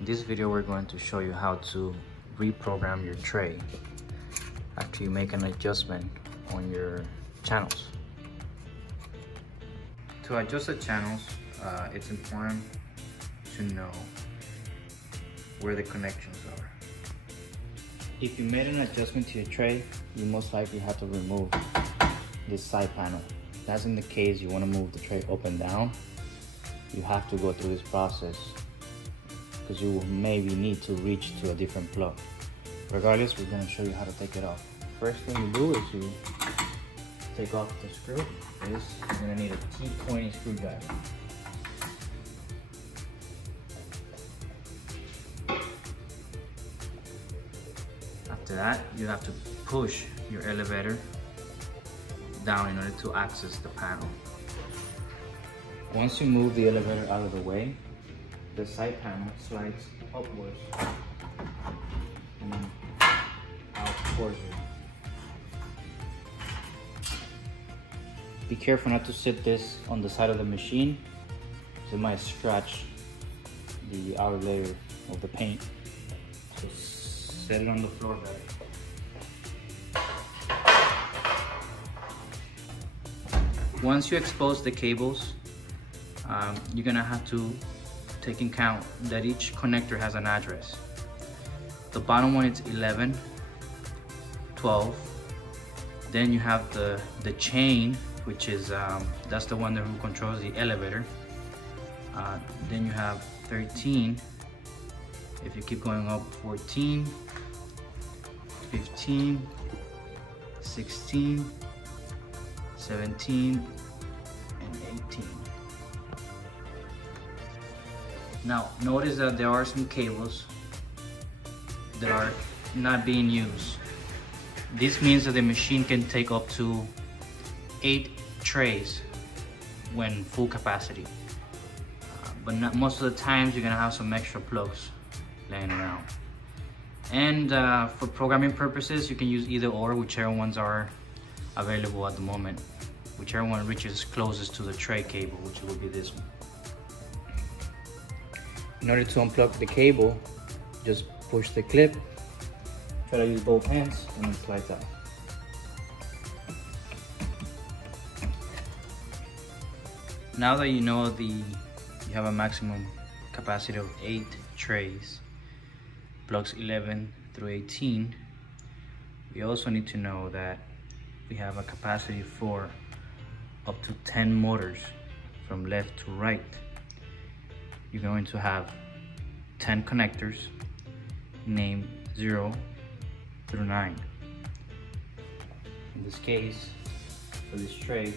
In this video, we're going to show you how to reprogram your tray after you make an adjustment on your channels. To adjust the channels, it's important to know where the connections are. If you made an adjustment to your tray, you most likely have to remove this side panel. If that's in the case, you want to move the tray up and down, you have to go through this process because you will maybe need to reach to a different plug. Regardless, we're going to show you how to take it off. First thing you do is you take off the screw. You're going to need a T20 screwdriver. After that, you have to push your elevator down in order to access the panel. Once you move the elevator out of the way, the side panel slides upwards and then out towards you. Be careful not to sit this on the side of the machine, because it might scratch the outer layer of the paint. So set it on the floor better. Once you expose the cables, you're gonna have to take in count that each connector has an address. The bottom one is 11, 12. Then you have the chain, which is that's the one that controls the elevator. Then you have 13. If you keep going up, 14, 15, 16, 17, and 18. Now, notice that there are some cables that are not being used. This means that the machine can take up to 8 trays when full capacity. But not most of the times you're gonna have some extra plugs laying around. And for programming purposes, you can use either or, whichever ones are available at the moment. Whichever one reaches closest to the tray cable, which will be this one. In order to unplug the cable, just push the clip, try to use both hands, and it slides out. Now that you know you have a maximum capacity of 8 trays, plugs 11 through 18, we also need to know that we have a capacity for up to 10 motors from left to right. You're going to have 10 connectors named 0 through 9. In this case, for this tray,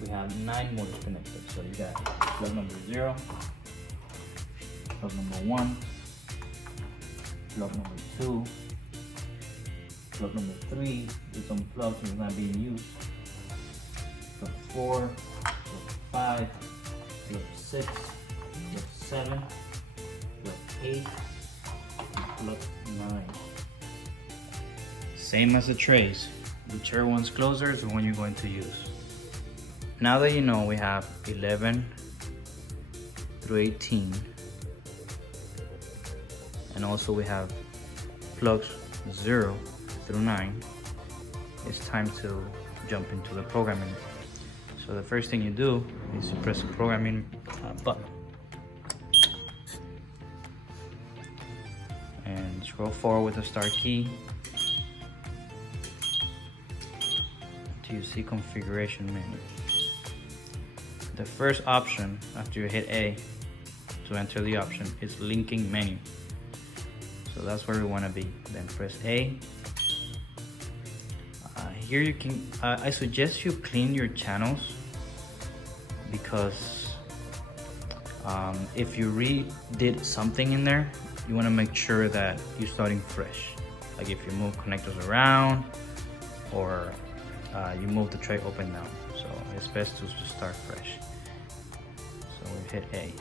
we have 9 motors connected. So you got plug number 0, plug number 1, plug number 2, plug number 3 is unplugged and is not being used, plug 4, plug 5, plug 6, plug 7, plug 8, plug 9. Same as the trays, whichever one's closer is the one you're going to use. Now that you know we have 11 through 18, and also we have plugs 0 through 9, it's time to jump into the programming. So the first thing you do is you press the programming button and scroll forward with the start key until you see configuration menu. The first option after you hit A to enter the option is linking menu. So that's where we want to be. Then press A. Here you can, I suggest you clean your channels, because if you redid something in there, you want to make sure that you're starting fresh. Like if you move connectors around, or you move the tray up and down. So it's best to just start fresh. So we hit A.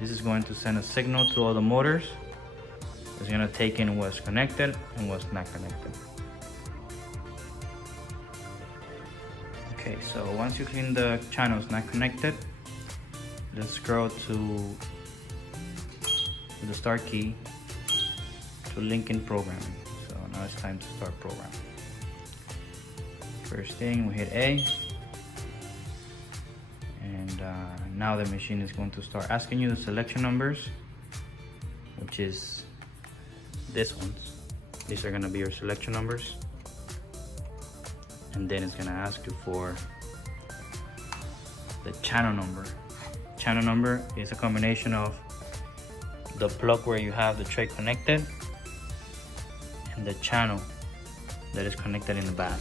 This is going to send a signal to all the motors. It's going to take in what's connected and what's not connected. Okay, so once you clean the channels not connected, let's scroll to with the start key to link in programming. So now it's time to start programming. First thing, we hit A, and now the machine is going to start asking you the selection numbers, which is this ones. These are going to be your selection numbers, and then it's going to ask you for the channel number. Channel number is a combination of the plug where you have the tray connected and the channel that is connected in the back.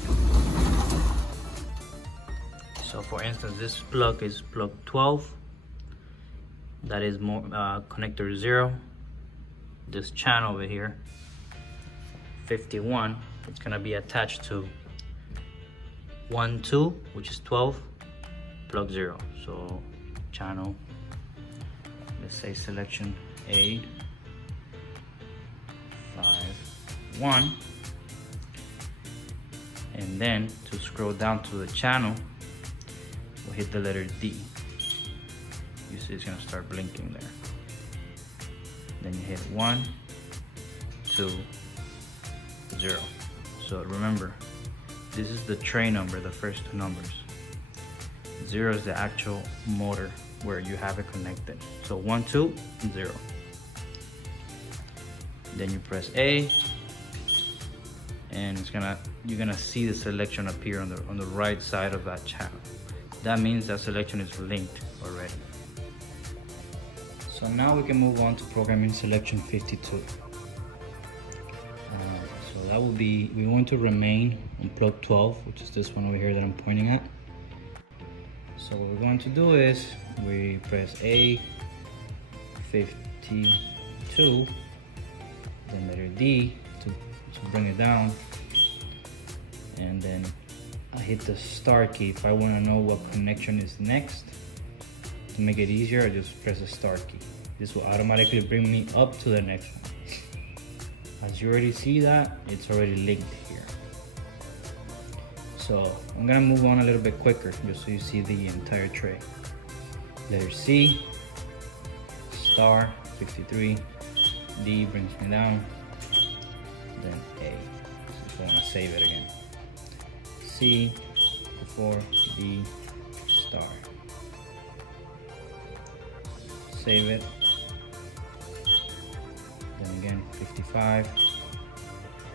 So for instance, this plug is plug 12. That is more connector 0. This channel over here, 51, it's gonna be attached to 1, 2, which is 12, plug 0. So channel, let's say selection 8, 5, 1. And then to scroll down to the channel, we'll hit the letter D. You see it's gonna start blinking there. Then you hit 1, 2, 0. So remember, this is the tray number, the first two numbers. 0 is the actual motor where you have it connected. So 1, 2, 0. Then you press A, and you're gonna see the selection appear on the right side of that channel. That means that selection is linked already. So now we can move on to programming selection 52. So that will be, we want to remain on plug 12, which is this one over here that I'm pointing at. So what we're going to do is we press A, 52, then letter D to bring it down, and then I hit the start key. If I want to know what connection is next, to make it easier, I just press the start key. This will automatically bring me up to the next one. As you already see that, it's already linked here. So I'm gonna move on a little bit quicker just so you see the entire tray. Letter C, star, 63, D brings me down, then A. So I wanna save it again. C, 4, D, star. Save it. Then again, 55,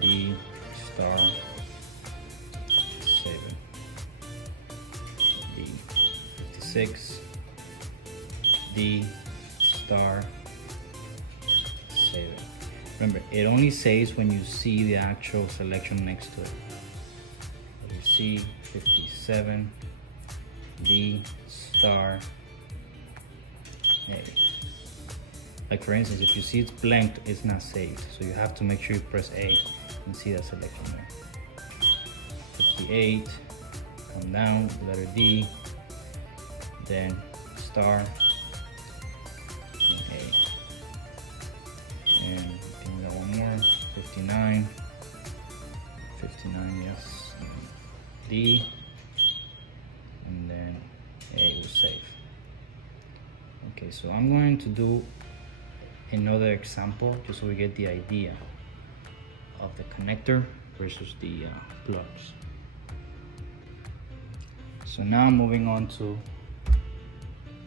D, star, save it. D, 56, D, star, save it. Remember, it only saves when you see the actual selection next to it. You see 57, D, star, A. Like for instance, if you see it's blanked, it's not saved. So you have to make sure you press A and see that selection there. 58, come down, letter D, then star, and A. And we got one more, 59, 59, yes, D, and then A will save. Okay, so I'm going to do another example just so we get the idea of the connector versus the plugs. So now I'm moving on to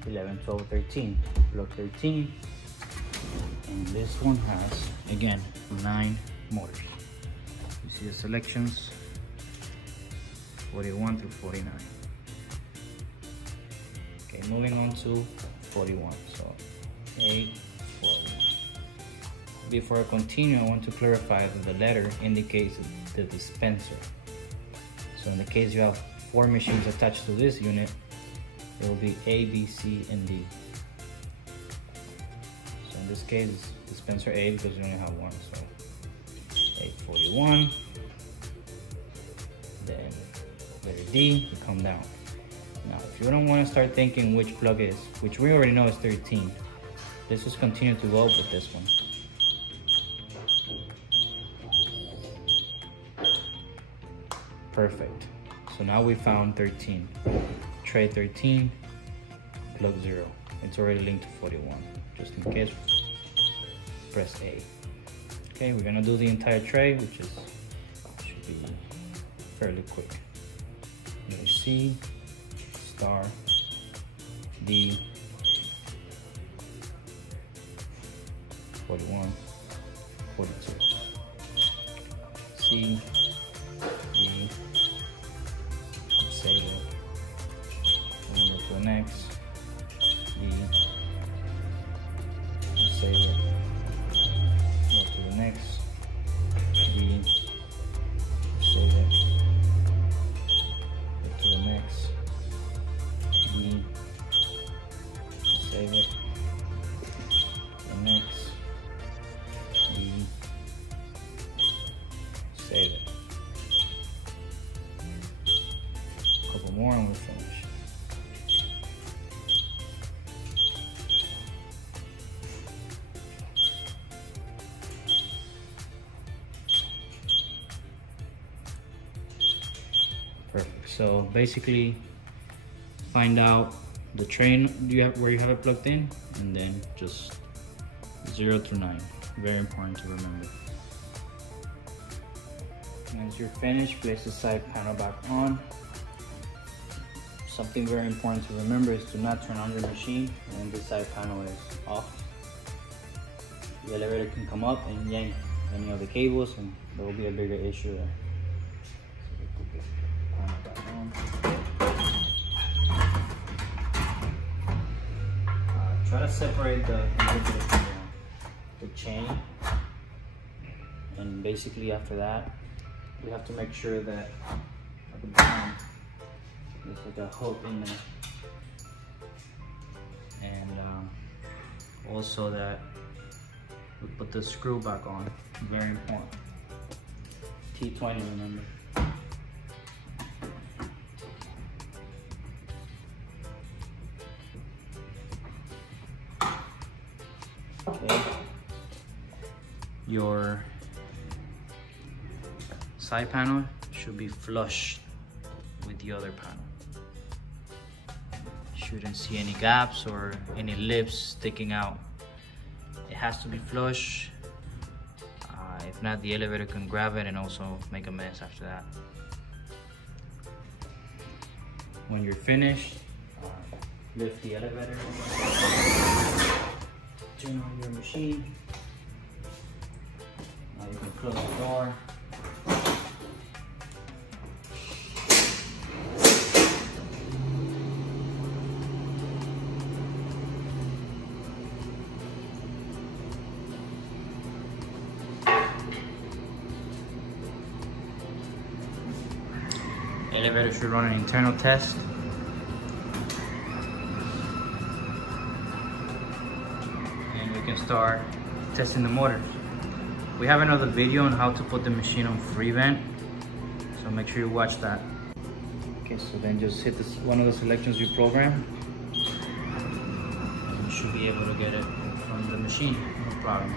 11, 12, 13. Plug 13, and this one has, again, 9 motors. You see the selections, 41 through 49. Okay, moving on to 41. So 8, 41. Before I continue, I want to clarify that the letter indicates the dispenser. So in the case you have 4 machines attached to this unit, it will be A, B, C, and D. So in this case, it's dispenser A because we only have one. So 841. Then letter D, you come down. Now, if you don't want to start thinking which plug is, which we already know is 13, let's just continue to go with this one. Perfect. So now we found 13. Tray 13, plug 0. It's already linked to 41, just in case. press A. Okay, we're gonna do the entire tray, which should be fairly quick. C, star, D, 41, 42. C, D, save it, and go to the next, D, save it, go to the next, D, save it, go to the next, D, save it, the next, D, save it. A couple more and we're finished. Perfect. So basically, find out the train where you have it plugged in, and then just 0 through 9. Very important to remember. And as you're finished, place the side panel back on. Something very important to remember is to not turn on your machine when the side panel is off. The elevator can come up and yank any of the cables, and there will be a bigger issue there. Try to separate the chain, and basically after that, we have to make sure that at the bottom there's like a hook in there, and also that we put the screw back on. Very important. T20, remember. Okay. Your side panel should be flush with the other panel. Shouldn't see any gaps or any lips sticking out. It has to be flush. If not, the elevator can grab it and also make a mess after that. When you're finished, lift the elevator. Turn on your machine. Now you can close the door. Elevator should run an internal test. Can start testing the motors. We have another video on how to put the machine on free vent, so make sure you watch that. Okay, so then just hit this one of the selections you programmed, and you should be able to get it from the machine, no problem.